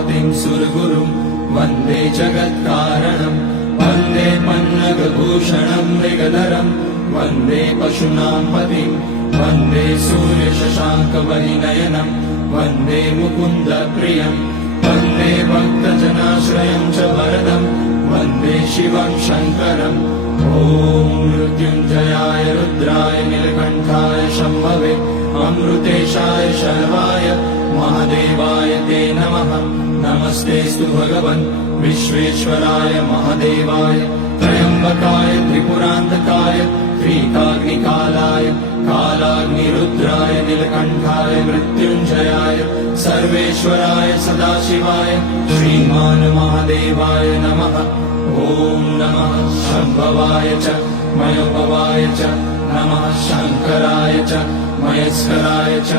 पतिं सुरगुरुं वन्दे जगत्कारणं वन्दे पन्नगभूषणं मृगधरं वन्दे पशूनां पतिं वन्दे सूर्यशशाङ्कवलिनयनं वन्दे मुकुन्दप्रियं वन्दे भक्तजनाश्रयं च वरदं वन्दे शिवं शङ्करम् ॐ मृत्युञ्जयाय रुद्राय नीलकण्ठाय शम्भवे अमृतेशाय शर्वाय महादेवाय ते नमः। नमस्तेऽस्तु भगवन् विश्वेश्वराय महादेवाय त्र्यम्बकाय त्रिपुरान्तकाय त्रिकाग्निकालाय कालाग्निरुद्राय नीलकण्ठाय मृत्युञ्जयाय सर्वेश्वराय सदाशिवाय श्रीमान् महादेवाय नमः। ॐ नमः शम्भवाय च मयोपवाय च नमः शङ्कराय च मयस्कराय च